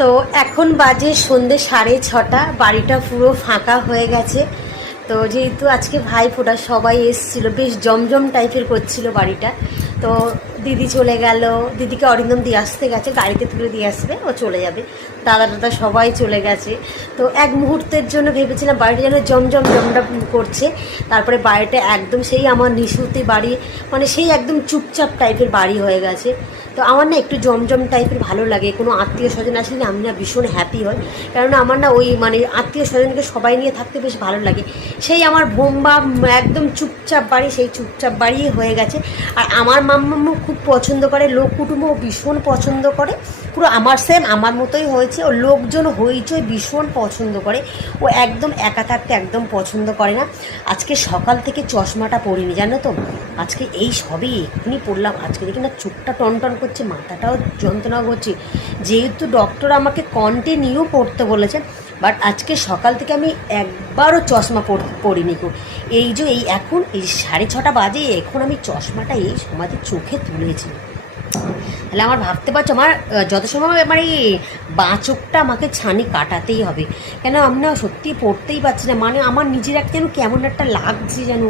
তো এখন বাজে সন্ধ্যে 6:30, বাড়িটা পুরো ফাঁকা হয়ে গেছে। তো যেহেতু আজকে ভাইফোঁটা সবাই এসেছিল, বেশ জমজম টাইপের করছিল বাড়িটা। তো দিদি চলে গেল, দিদিকে অরিন্দম দিয়ে আসতে গেছে, গাড়িতে তুলে দিয়ে আসবে, ও চলে যাবে। দাদা দাদা সবাই চলে গেছে। তো এক মুহূর্তের জন্য ভেবেছিলাম বাড়িটা যেন জমজম জমজম করছে। তারপরে বাড়িটা একদম সেই আমার নিশুতি বাড়ি, মানে সেই একদম চুপচাপ টাইপের বাড়ি হয়ে গেছে। তো আমার না একটু জমজম টাইপের ভালো লাগে, কোনো আত্মীয় স্বজন আসলে না আমি না ভীষণ হ্যাপি হই। কেননা আমার না ওই মানে আত্মীয় স্বজনকে সবাই নিয়ে থাকতে বেশ ভালো লাগে। সেই আমার বোম্বা একদম চুপচাপ বাড়ি, সেই চুপচাপ বাড়ি হয়ে গেছে। আর আমার মাম্মাম্মু খুব পছন্দ করে, লোক কুটুম্বও ভীষণ পছন্দ করে, পুরো আমার সেম আমার মতোই হয়েছে। ও লোকজন হইচই ভীষণ পছন্দ করে, ও একদম একা থাকতে একদম পছন্দ করে না। আজকে সকাল থেকে চশমাটা পরিনি জানো তো, আজকে এই সবই এক্ষুনি পড়লাম। আজকে দেখি না চোখটা টনটন করছে, মাথাটাও যন্ত্রণা করছে। যেহেতু ডক্টর আমাকে কন্টিনিউ পড়তে বলেছে, বাট আজকে সকাল থেকে আমি একবারও চশমা পরিনি গো। এই যে এখন এই 6:30 বাজে, এখন আমি চশমাটা এই সমাজে চোখে তুলেছি। তাহলে আমার ভাবতে পারছো আমার যত সময় আমার এই বাঁ চোখটা আমাকে ছানি কাটাতেই হবে। কেন আমি না সত্যি পড়তেই পারছি না, মানে আমার নিজের একটা যেন কেমন একটা লাগছে যেন।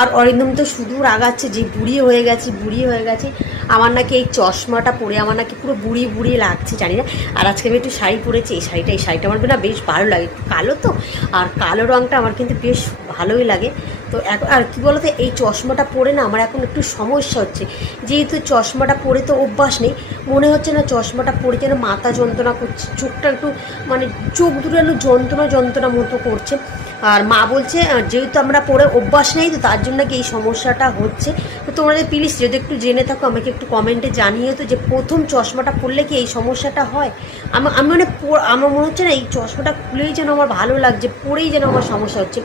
আর অরিন্দম তো শুধু রাগাচ্ছে যে বুড়ি হয়ে গেছি, বুড়ি হয়ে গেছি। আমার নাকি এই চশমাটা পরে আমার নাকি পুরো বুড়ি বুড়ি লাগছে, জানি না। আর আজকে আমি একটু শাড়ি পরেছি, এই শাড়িটা আমার না বেশ ভালো লাগে, কালো তো, আর কালো রঙটা আমার কিন্তু বেশ ভালোই লাগে। তো আর কী বলতো, এই চশমাটা পরে না আমার এখন একটু সমস্যা হচ্ছে। যেহেতু চশমাটা পরে তো অভ্যাস নেই, মনে হচ্ছে না চশমাটা পরে যেন মাথা যন্ত্রণা করছে, চোখটা একটু মানে চোখ দুটো যেন যন্ত্রণা মতো করছে। আর মা বলছে যেহেতু আমরা পরে অভ্যাস নেই, তো তার জন্য কি এই সমস্যাটা হচ্ছে। তো তোমরা প্লিজ যদি একটু জেনে থাকো আমাকে একটু কমেন্টে জানিয়ে তো, যে প্রথম চশমাটা পরলে কি এই সমস্যাটা হয়। আমি মানে আমার মনে হচ্ছে না এই চশমাটা খুলেই যেন আমার ভালো লাগছে, পরেই যেন আমার সমস্যা হচ্ছে।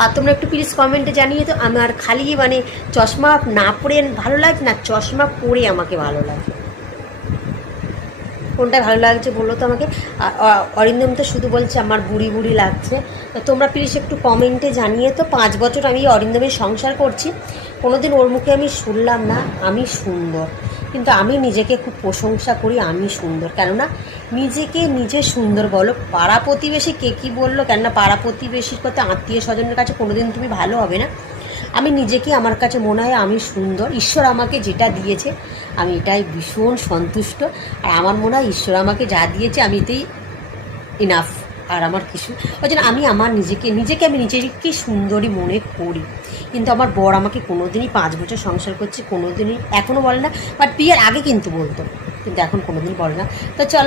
আর তোমরা একটু প্লিজ কমেন্টে জানিয়ে তো, আমার খালি মানে চশমা না পরে ভালো লাগছে না চশমা পরে আমাকে ভালো লাগে, কোনটা ভালো লাগছে বললো তো আমাকে। আর অরিন্দম তো শুধু বলছে আমার বুড়ি বুড়ি লাগছে। তো তোমরা প্লিজ একটু কমেন্টে জানিয়ে তো। 5 বছর আমি অরিন্দমের সংসার করছি, কোনোদিন ওর মুখে আমি শুনলাম না আমি সুন্দর। কিন্তু আমি নিজেকে খুব প্রশংসা করি আমি সুন্দর, কেননা নিজেকে নিজে সুন্দর বলো। পাড়া প্রতিবেশী কে কী বললো, কেননা পাড়া প্রতিবেশীর কথা আত্মীয় স্বজনের কাছে কোনোদিন তুমি ভালো হবে না। আমি নিজেকে, আমার কাছে মনে হয় আমি সুন্দর। ঈশ্বর আমাকে যেটা দিয়েছে আমি এটাই ভীষণ সন্তুষ্ট। আর আমার মনে হয় ঈশ্বর আমাকে যা দিয়েছে আমি এতেই ইনাফ। আর আমার কিছু ওই জন্য আমি আমার নিজেকে আমি নিজেকে সুন্দরী মনে করি। কিন্তু আমার বর আমাকে কোনোদিনই 5 বছর সংসার করছে কোনোদিনই এখনও বলে না, বাট বিয়ের আগে কিন্তু বলতো, কিন্তু এখন কোনোদিনই বলে না। তো চলো।